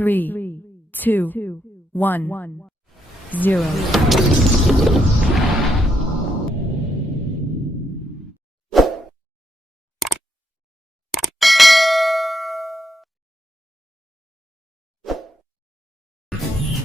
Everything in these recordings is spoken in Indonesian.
3, 2, 1, 0.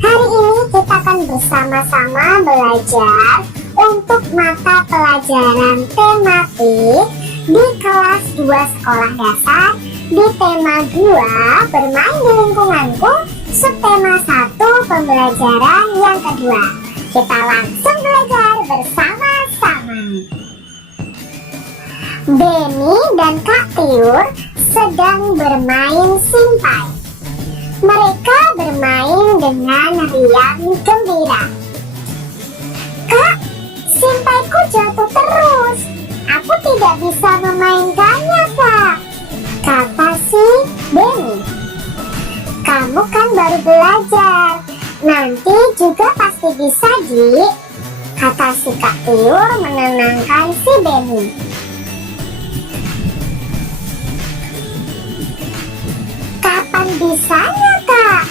Hari ini kita akan bersama-sama belajar untuk mata pelajaran tematik di kelas 2 sekolah dasar di tema 2 bermain di lingkunganku, subtema 1 pembelajaran yang kedua. Kita langsung belajar bersama-sama. Benny dan Kak Tiur sedang bermain simpai. Mereka bermain dengan riang gembira. Kak, simpaiku jatuh terus. Aku tidak bisa memainkannya, Kak, kata si Benny. Kamu kan baru belajar, nanti juga pasti bisa, Ji, kata si Kak Tiur menenangkan si Benny. Kapan bisanya, Kak?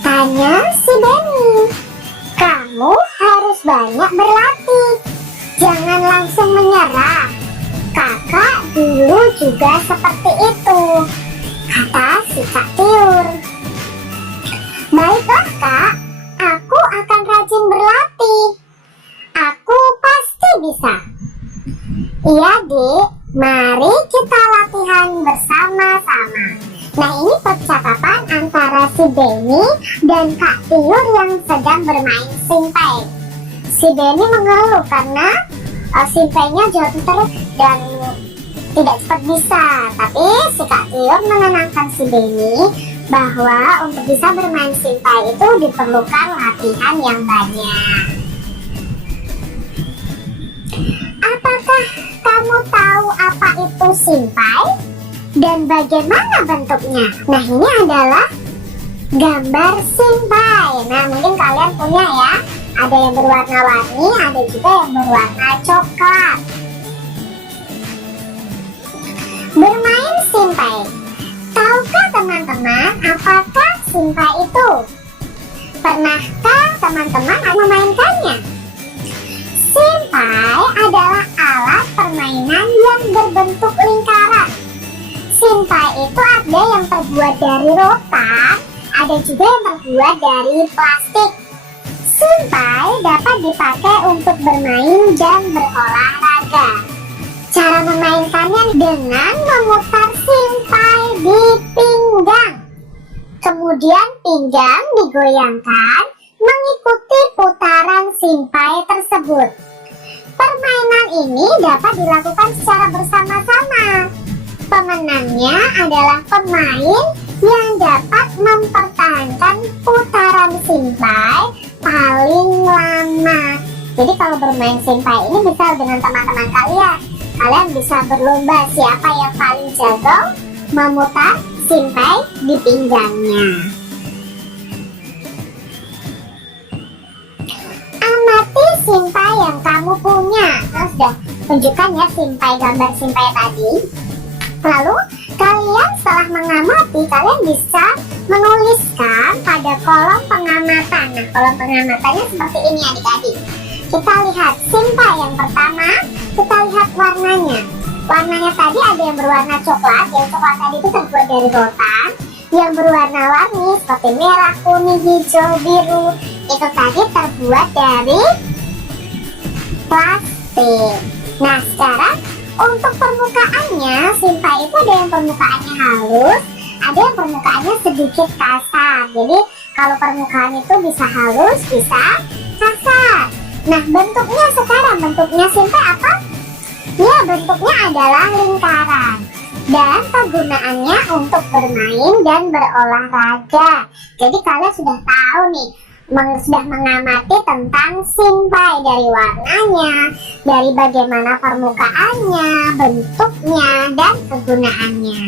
Tanya si Benny. Kamu harus banyak berlatih. Jangan langsung menyerah. Kakak dulu juga seperti itu, kata si Kak Tiur. Baiklah, Kak. Aku akan rajin berlatih. Aku pasti bisa. Iya, Dik. Mari kita latihan bersama-sama. Nah, ini percakapan antara si Benny dan Kak Tiur yang sedang bermain simpai. Si Benny mengeluh karena simpainya jatuh terus dan tidak cepat bisa. Tapi si Kak Tiur menenangkan si Benny bahwa untuk bisa bermain simpai itu diperlukan latihan yang banyak. Apakah kamu tahu apa itu simpai? Dan bagaimana bentuknya? Nah, ini adalah gambar simpai. Nah, mungkin kalian punya ya. Ada yang berwarna-warni, ada juga yang berwarna coklat. Bermain simpai. Tahukah teman-teman apakah simpai itu? Pernahkah teman-teman memainkannya? Simpai adalah alat permainan yang berbentuk lingkaran. Simpai itu ada yang terbuat dari rotan, ada juga yang terbuat dari plastik. Simpai dapat dipakai untuk bermain dan berolahraga. Cara memainkannya dengan memutar simpai di pinggang. Kemudian pinggang digoyangkan mengikuti putaran simpai tersebut. Permainan ini dapat dilakukan secara bersama-sama. Pemenangnya adalah pemain yang dapat mempertahankan putaran simpai paling lama. Jadi kalau bermain simpai ini bisa dengan teman-teman kalian. Kalian bisa berlomba siapa yang paling jago memutar simpai di pinggangnya. Amati simpai yang kamu punya. Nah, sudah tunjukkan ya simpai, gambar simpai tadi. Lalu kalian setelah mengamati, kalian bisa menuliskan pada kolom pengamatan. Nah, kolom pengamatannya seperti ini adik-adik. Kita lihat simpai yang pertama, kita lihat warnanya. Warnanya tadi ada yang berwarna coklat, yang coklat tadi itu terbuat dari rotan. Yang berwarna-warni seperti merah, kuning, hijau, biru, itu tadi terbuat dari plastik. Nah, sekarang untuk permukaannya, simpai itu ada yang permukaannya halus, ada yang permukaannya sedikit kasar. Jadi kalau permukaan itu bisa halus, bisa kasar. Nah, bentuknya sekarang, bentuknya simpai apa? Ya, bentuknya adalah lingkaran. Dan kegunaannya untuk bermain dan berolahraga. Jadi kalian sudah tahu nih, sudah mengamati tentang simpai dari warnanya, dari bagaimana permukaannya, bentuknya, dan kegunaannya.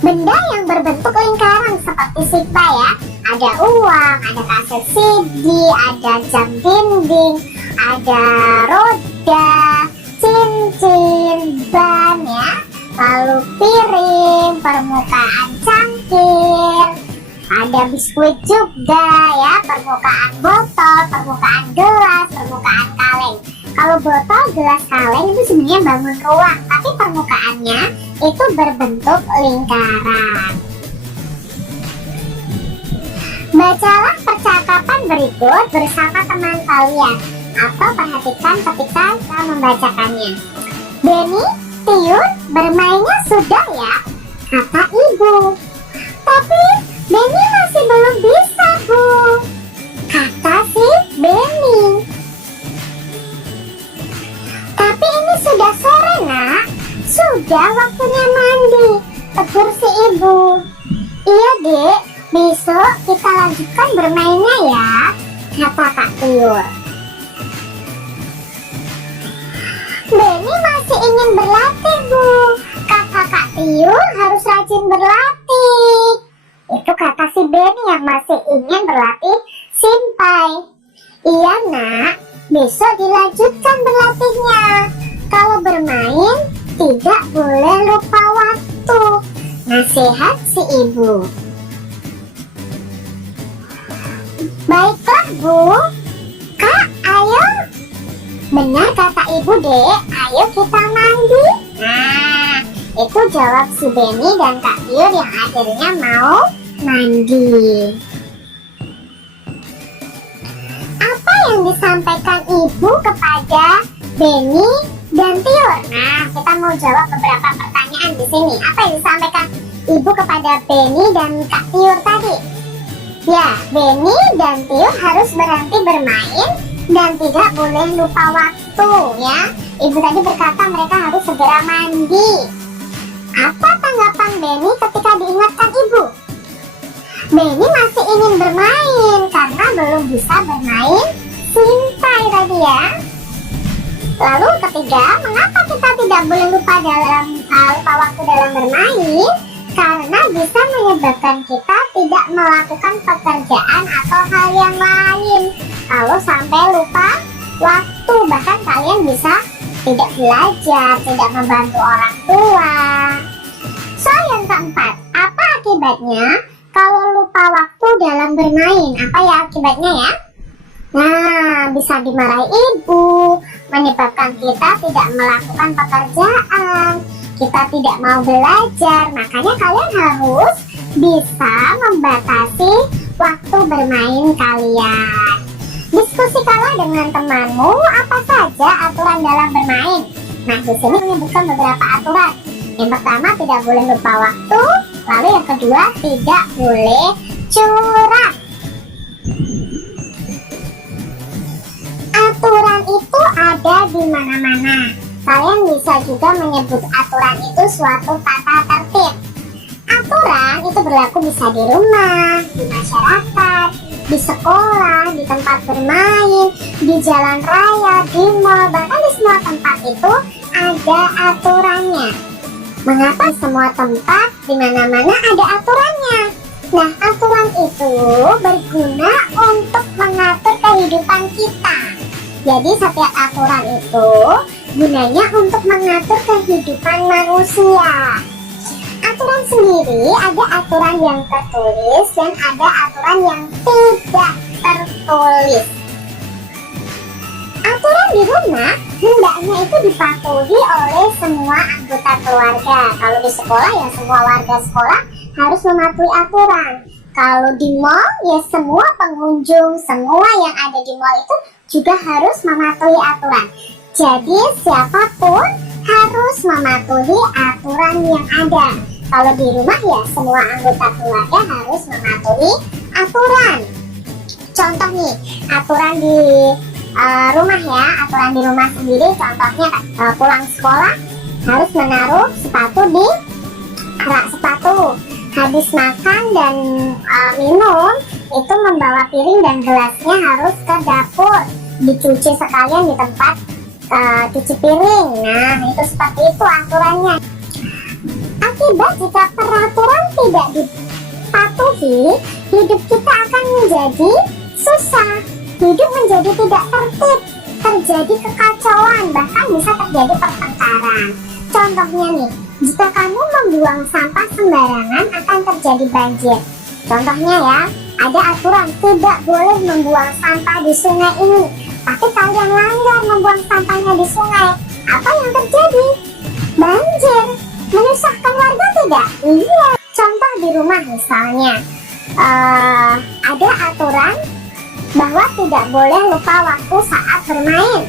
Benda yang berbentuk lingkaran seperti simpai ya, ada uang, ada kaset CD, ada jam dinding, ada roda, cincin, ban ya. lalu piring, permukaan cangkir, ada biskuit juga ya, permukaan botol, permukaan gelas, permukaan kaleng. Kalau botol, gelas, kaleng itu sebenarnya bangun ruang, tapi permukaannya itu berbentuk lingkaran. Bacalah percakapan berikut bersama teman kalian atau perhatikan ketika kita membacakannya. Benny, Tiun, bermainnya sudah ya, kata ibu. Tapi Benny masih belum bisa, Bu, kata si Benny. Tapi ini sudah sore, Nak. Sudah waktunya mandi, tegur si ibu. Iya, Dek, besok kita lanjutkan bermainnya ya, kata Kak Tiur. Benny masih ingin berlatih, Bu, kata Kak Tiur harus rajin berlatih. Itu kata si Benny yang masih ingin berlatih simpai. Iya, Nak, besok dilanjutkan berlatihnya. Kalau bermain tidak boleh lupa waktu, nasihat si ibu. Baiklah, Bu. Kak, ayo. Benar kata ibu, Dek, ayo kita mandi. Nah, itu jawab si Benny dan Kak Tiur yang akhirnya mau mandi. Apa yang disampaikan ibu kepada Benny dan Tiur? Nah, kita mau jawab beberapa pertanyaan di sini. Apa yang disampaikan ibu kepada Benny dan Kak Tiur tadi? Ya, Benny dan Tiur harus berhenti bermain dan tidak boleh lupa waktu ya. Ibu tadi berkata mereka harus segera mandi. Apa tanggapan Benny ketika diingatkan ibu? Benny masih ingin bermain karena belum bisa bermain simpai tadi ya. Lalu ketiga, mengapa kita tidak boleh lupa waktu dalam bermain? Karena bisa menyebabkan kita tidak melakukan pekerjaan atau hal yang lain. Kalau sampai lupa waktu, bahkan kalian bisa tidak belajar, tidak membantu orang tua. Soal yang keempat, apa akibatnya kalau lupa waktu dalam bermain? Apa ya akibatnya ya? Nah, bisa dimarahi ibu, menyebabkan kita tidak melakukan pekerjaan, kita tidak mau belajar. Makanya kalian harus bisa membatasi waktu bermain kalian. Diskusikanlah dengan temanmu apa saja aturan dalam bermain. Nah, di sini menyebutkan beberapa aturan. Yang pertama, tidak boleh lupa waktu. Lalu yang kedua, tidak boleh curang. Aturan itu ada di mana-mana. Kalian bisa juga menyebut aturan itu suatu tata tertib. Aturan itu berlaku bisa di rumah, di masyarakat, di sekolah, di tempat bermain, di jalan raya, di mall, bahkan di semua tempat itu ada aturannya. Mengapa semua tempat di mana-mana ada aturannya? Nah, aturan itu berguna untuk mengatur kehidupan kita. Jadi setiap aturan itu gunanya untuk mengatur kehidupan manusia. Aturan sendiri ada aturan yang tertulis dan ada aturan yang tidak tertulis. Aturan di rumah hendaknya itu dipatuhi oleh semua anggota keluarga. Kalau di sekolah ya semua warga sekolah harus mematuhi aturan. Kalau di mall ya semua pengunjung, semua yang ada di mall itu juga harus mematuhi aturan. Jadi siapapun harus mematuhi aturan yang ada. Kalau di rumah ya semua anggota keluarga harus mematuhi aturan. Contoh nih, aturan di rumah ya, aturan di rumah sendiri contohnya pulang sekolah harus menaruh sepatu di rak sepatu. Habis makan dan minum itu membawa piring dan gelasnya harus ke dapur, dicuci sekalian di tempat cuci piring. Nah, itu seperti itu aturannya. Akibat jika peraturan tidak dipatuhi, hidup kita akan menjadi susah, hidup menjadi tidak tertib, terjadi kekacauan, bahkan bisa terjadi pertengkaran. Contohnya nih, Jika kamu membuang sampah sembarangan akan terjadi banjir. Contohnya ya, ada aturan tidak boleh membuang sampah di sungai ini, tapi kalian langgar membuang sampahnya di sungai. Apa yang terjadi? Banjir. Menyusahkan warga tidak? Iya. Contoh di rumah misalnya, ada aturan bahwa tidak boleh lupa waktu saat bermain.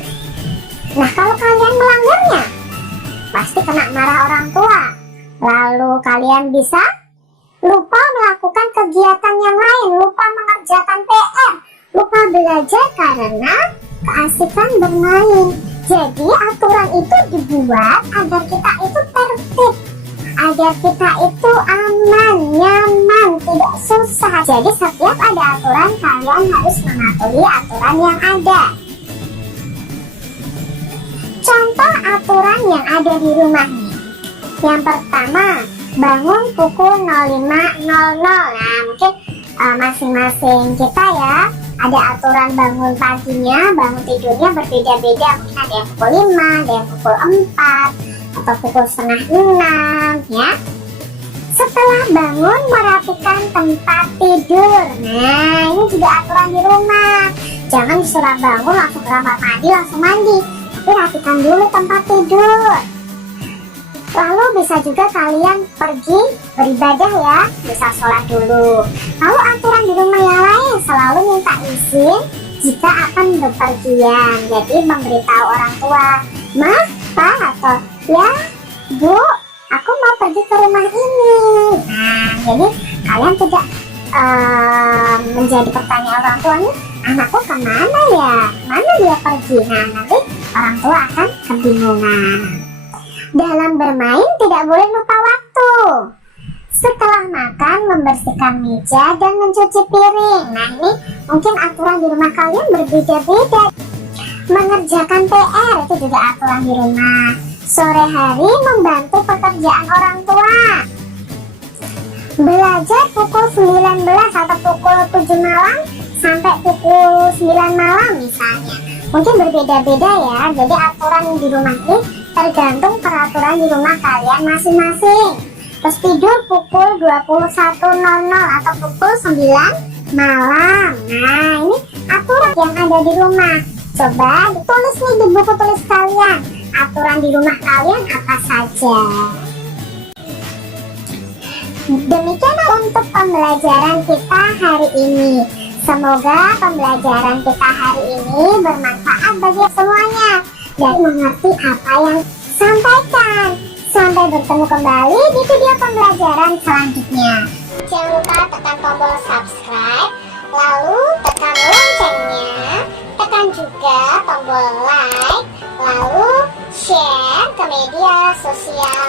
Nah, kalau kalian melanggarnya, pasti kena marah orang tua. Lalu kalian bisa lupa melakukan kegiatan yang lain, lupa mengerjakan PR, lupa belajar karena keasikan bermain. Jadi aturan itu dibuat agar kita itu tertib, agar kita itu aman, nyaman, tidak susah. Jadi setiap ada aturan, kalian harus mematuhi aturan yang ada. Contoh aturan yang ada di rumah nih. Yang pertama, bangun pukul 05.00. Nah, mungkin masing-masing kita ya ada aturan bangun paginya, bangun tidurnya berbeda-beda. Mungkin ada yang pukul 5, ada yang pukul 4, atau pukul setengah 6 ya. Setelah bangun, merapikan tempat tidur. Nah, ini juga aturan di rumah. Jangan disuruh bangun langsung kamar mandi, langsung mandi, tapi rapikan dulu tempat tidur. Lalu bisa juga kalian pergi beribadah ya, bisa sholat dulu. Lalu aturan di rumah yang lain, selalu minta izin jika akan bepergian. Jadi memberitahu orang tua, "Ma, Pa," atau "Ya, Bu, aku mau pergi ke rumah ini." Nah, jadi kalian tidak menjadi pertanyaan orang tua nih, "Anakku kemana ya? Mana dia pergi?" Nah, nanti orang tua akan kebingungan. Dalam bermain tidak boleh lupa waktu. Setelah makan, membersihkan meja dan mencuci piring. Nah, ini mungkin aturan di rumah kalian berbeda-beda. Mengerjakan PR itu juga aturan di rumah. Sore hari membantu pekerjaan orang tua. Belajar pukul 19 atau pukul 7 malam sampai pukul 9 malam misalnya. Mungkin berbeda-beda ya. Jadi aturan di rumah ini tergantung peraturan di rumah kalian masing-masing. Terus tidur pukul 21.00 atau pukul 9 malam. Nah, ini aturan yang ada di rumah. Coba ditulis nih di buku tulis kalian, aturan di rumah kalian apa saja. Demikian untuk pembelajaran kita hari ini. Semoga pembelajaran kita hari ini bermanfaat bagi semuanya dan mengerti apa yang sampaikan. Sampai bertemu kembali di video pembelajaran selanjutnya. Jangan lupa tekan tombol subscribe, lalu tekan loncengnya, tekan juga tombol like, lalu share ke media sosial